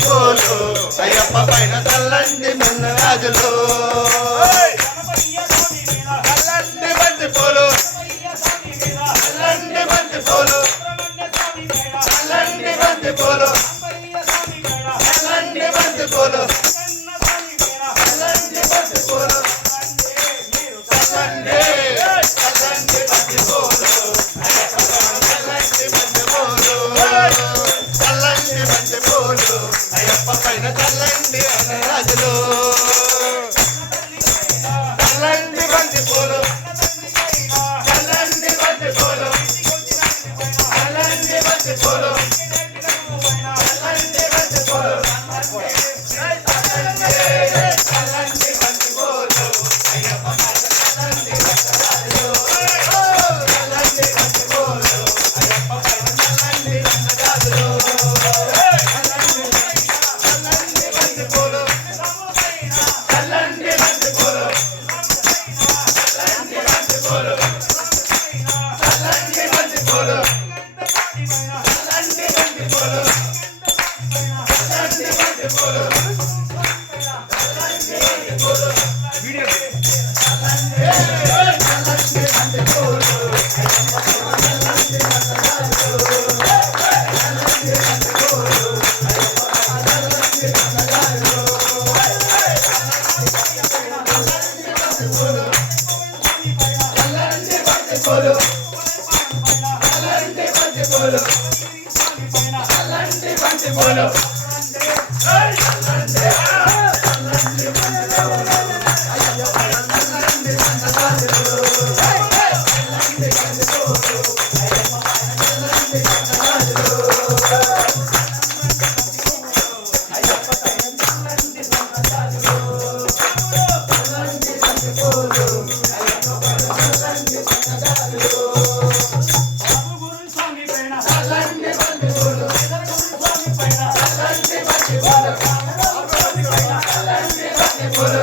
పూలు అయ్యప్ప పైన చల్లండి మన్ను రాజులు చల్లండి బంతి పూలు చల్లండి బంతి పూలు చల్లండి బంతి పూలు చల్లండి బంతి పూలు చల్లండి బంతి పూలు చల్లండి చల్లండి బంతి పూలు చల్లండి బంతి పూలు అయ్యప్ప పైన చల్లండి అన్న రాజులు చల్లండి బంతి పూలు చల్లండి బంతి పూలు చల్లండి బంతి పూలు చల్లండి బంతి పూలు చల్లండి బంతి పూలు అయ్యప్ప పైన చల్లండి రాజులు చల్లండి బంతి పూలు అయ్యప్ప పైన చల్లండి అన్న రాజులు చల్లండి బంతి పూలు చల్లండి బంతి పూలు చల్లండి బంతి పూలు చల్లండి బంతి పూలు చల్లండి బంతి పూలు చల్లండి బంతి పూలు చల్లండి బంతి పూలు వీడియో చల్లండి బంతి పూలు చల్లండి బంతి పూలు చల్లండి బంతి పూలు చల్లండి బంతి పూలు చల్లండి బంతి పూలు